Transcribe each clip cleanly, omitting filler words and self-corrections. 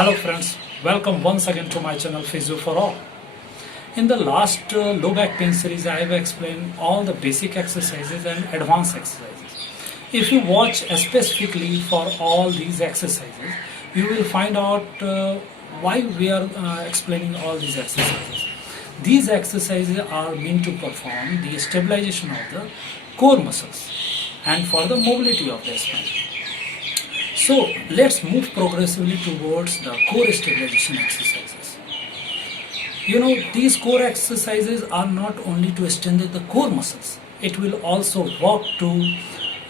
Hello friends, welcome once again to my channel Physio for All. In the last low back pain series, I have explained all the basic exercises and advanced exercises. If you watch specifically for all these exercises, you will find out why we are explaining all these exercises. These exercises are meant to perform the stabilization of the core muscles and for the mobility of the spine. So let's move progressively towards the core stabilization exercises. These core exercises are not only to strengthen the core muscles, it will also work to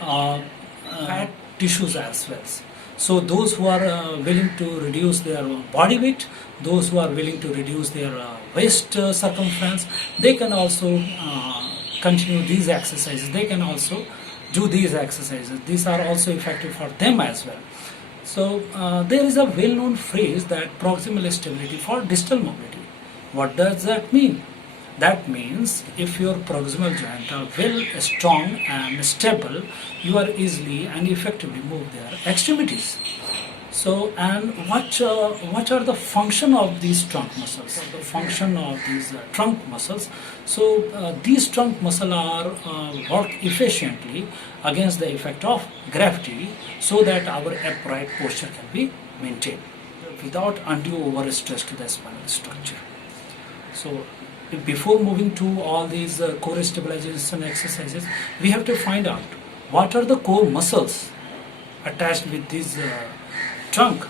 fat tissues as well. So those who are willing to reduce their body weight, those who are willing to reduce their waist circumference, they can also continue these exercises. They can also do these exercises. These are also effective for them as well. So there is a well-known phrase that proximal stability for distal mobility. What does that mean? That means if your proximal joint are well strong and stable, you are easily and effectively move their extremities. So, and what are the function of these trunk muscles? The function of these trunk muscles. So, these trunk muscles are work efficiently against the effect of gravity, so that our upright posture can be maintained without undue overstress to the spinal structure. So, before moving to all these core stabilization exercises, we have to find out what are the core muscles attached with this trunk.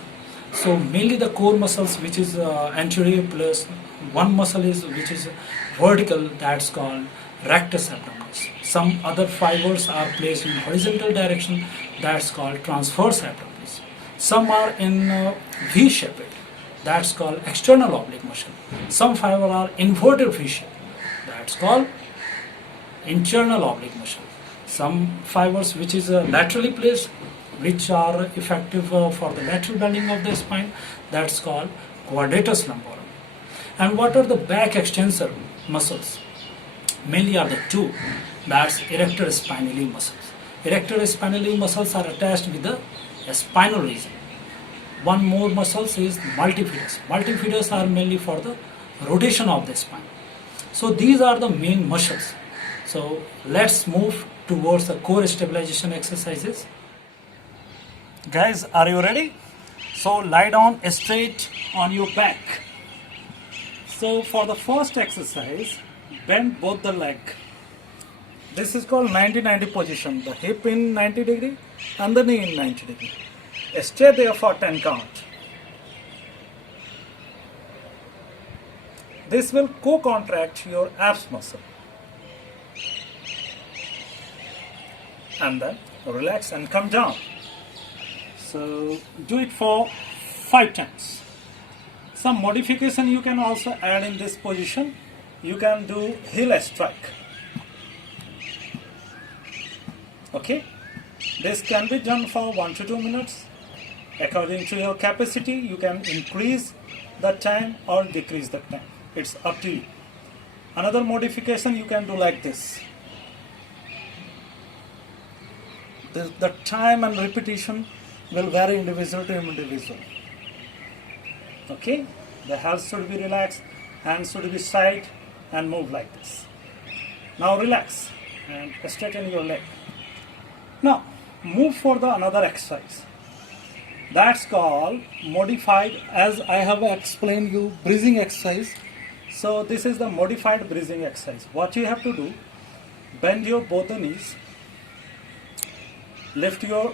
So mainly the core muscles, which is anterior, plus one muscle is which is vertical, that's called rectus abdominis. Some other fibers are placed in horizontal direction, that's called transverse abdominis. Some are in V-shaped, that's called external oblique muscle. Some fibers are inverted V-shaped, that's called internal oblique muscle. Some fibers which is laterally placed, which are effective for the lateral bending of the spine, that's called quadratus lumborum. And what are the back extensor muscles? Mainly are the two, that's erector spinalis muscles. Erector spinalis muscles are attached with the spinal region. One more muscles is multifidus. Multifidus are mainly for the rotation of the spine. So these are the main muscles. So let's move towards the core stabilization exercises. Guys, are you ready? So lie down straight on your back. So for the first exercise, bend both the leg. This is called 90-90 position. The hip in 90 degree and the knee in 90 degree. Stay there for 10 count. This will co-contract your abs muscle. And then relax and come down. So do it for 5 times. Some modification you can also add in this position. You can do heel strike. Okay, this can be done for 1 to 2 minutes. According to your capacity, you can increase the time or decrease the time. It's up to you. Another modification you can do like this. The time and repetition will vary individual to individual. Okay, the head should be relaxed, hands should be straight, and move like this. Now relax and straighten your leg. Now move for the another exercise. That's called modified, as I have explained you, breathing exercise. So this is the modified breathing exercise. What you have to do, bend your both the knees, lift your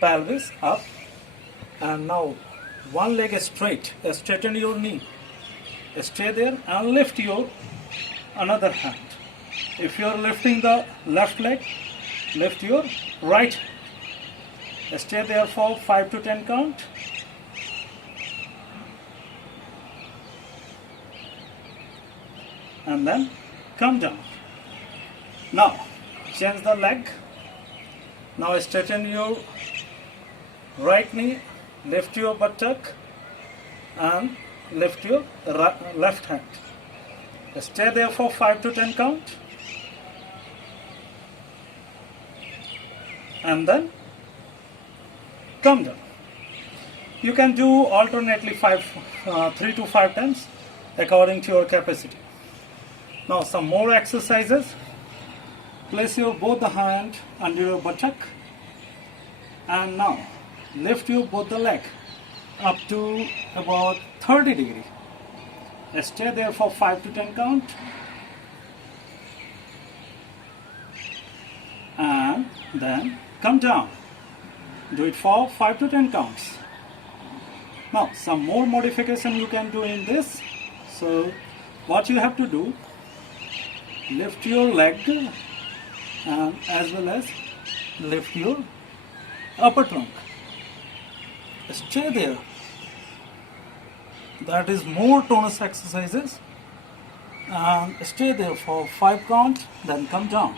pelvis up, and now one leg is straight, straighten your knee, stay there and lift your another hand. If you are lifting the left leg, lift your right hand. Stay there for 5 to 10 count. And then come down. Now change the leg. Now straighten your right knee, lift your buttock and lift your left hand. Stay there for 5 to 10 count. And then come down. You can do alternately 3 to 5 times according to your capacity. Now some more exercises. Place your both the hand under your buttock and now lift your both the leg up to about 30 degree. Stay there for 5 to 10 count and then come down. Do it for 5 to 10 counts. Now some more modification you can do in this. So what you have to do, lift your leg and as well as lift your upper trunk. Stay there. That is more tonus exercises and stay there for 5 count, then come down.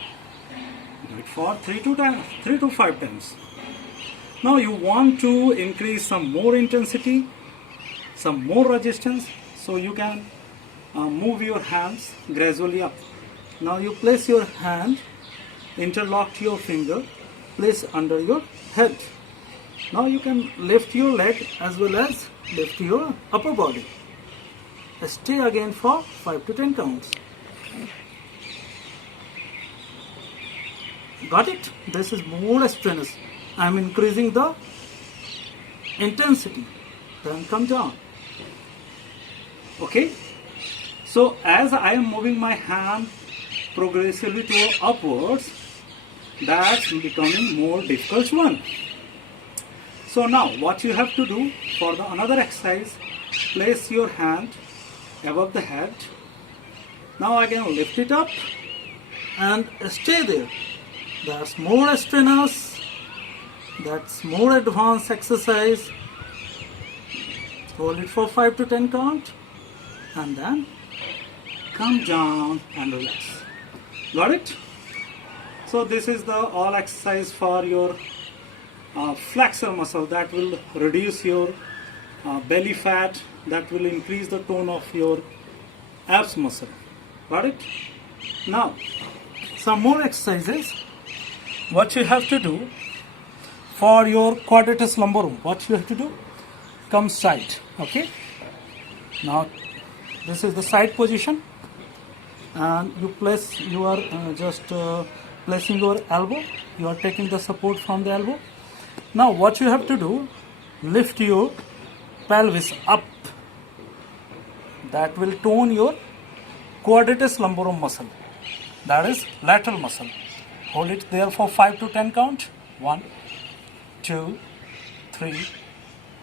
Do it for 3 to 5 times. Now you want to increase some more intensity, some more resistance, so you can move your hands gradually up. Now you place your hand, interlock your finger, place under your head. Now you can lift your leg as well as lift your upper body. Stay again for 5 to 10 counts. Got it? This is more strenuous. I am increasing the intensity. Then come down. Okay? So as I am moving my hand progressively to upwards, that's becoming more difficult one. So now what you have to do for the another exercise, place your hand above the head. Now again lift it up and stay there. That's more strenuous. That's more advanced exercise. Hold it for 5 to 10 count and then come down and relax. Got it? So this is the all exercise for your flexor muscle that will reduce your belly fat, that will increase the tone of your abs muscle. Got it? Now some more exercises. What you have to do for your quadratus lumborum, what you have to do, come side. Okay, now this is the side position and you place, you are just placing your elbow, you are taking the support from the elbow. Now what you have to do, lift your pelvis up. That will tone your quadratus lumborum muscle, that is lateral muscle. Hold it there for 5 to 10 count. 1, 2, 3,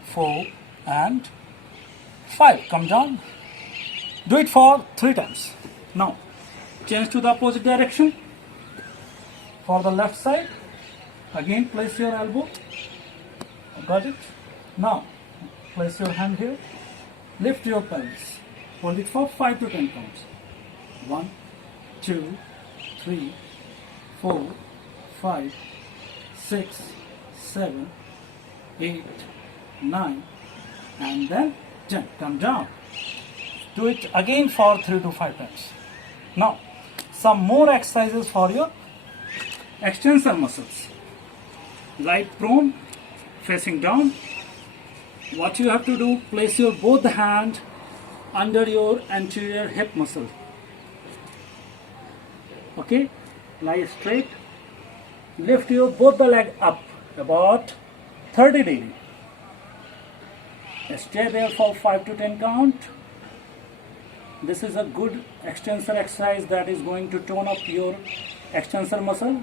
4 and 5. Come down. Do it for 3 times. Now change to the opposite direction. For the left side, again place your elbow. Got it? Now place your hand here. Lift your pelvis. Hold it for 5 to 10 counts. 1, 2, 3, 4, 5, 6, 7, 8, 9 and then 10. Come down. Do it again for 3 to 5 times. Now some more exercises for your extensor muscles. Lie prone, facing down. What you have to do, place your both hand under your anterior hip muscle. Okay, lie straight. Lift your both the leg up about 30 degree. Stay there for 5 to 10 count. This is a good extensor exercise that is going to tone up your extensor muscle.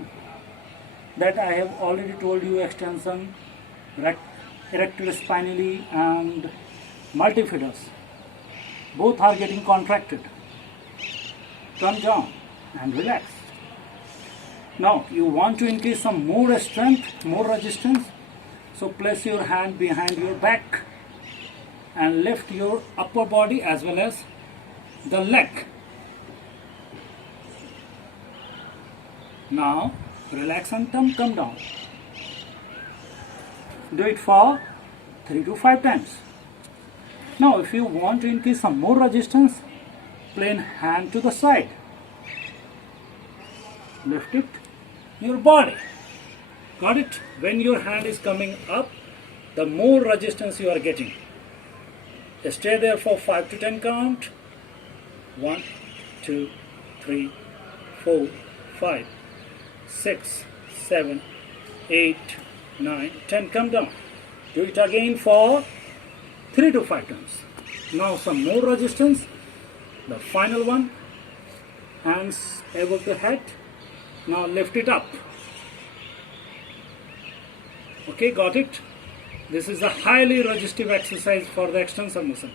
That I have already told you, extension, erector spinalis and multifidus. Both are getting contracted. Come down and relax. Now you want to increase some more strength, more resistance. So place your hand behind your back and lift your upper body as well as the leg. Now relax and come down. Do it for 3 to 5 times. Now if you want to increase some more resistance, plain hand to the side. Lift it, your body. Got it? When your hand is coming up, the more resistance you are getting. Stay there for 5 to 10 count. 1, 2, 3, 4, 5, 6, 7, 8, 9, 10. Come down. Do it again for 3 to 5 times. Now some more resistance. The final one. Hands above the head. Now lift it up. Okay, got it? This is a highly resistive exercise for the extensor muscle.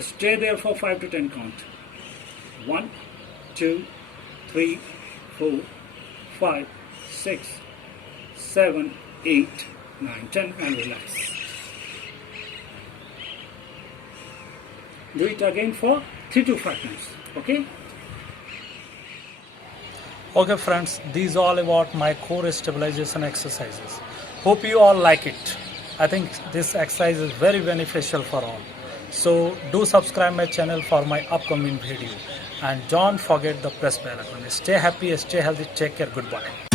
Stay there for 5 to 10 count. 1, 2, 3, 4, 5, 6, 7, 8, 9, 10 and relax. Do it again for 3 to 5 times. Okay? Okay friends, these are all about my core stabilization exercises. Hope you all like it. I think this exercise is very beneficial for all. So do subscribe my channel for my upcoming video. And don't forget the press bell icon. Stay happy, stay healthy, take care, goodbye.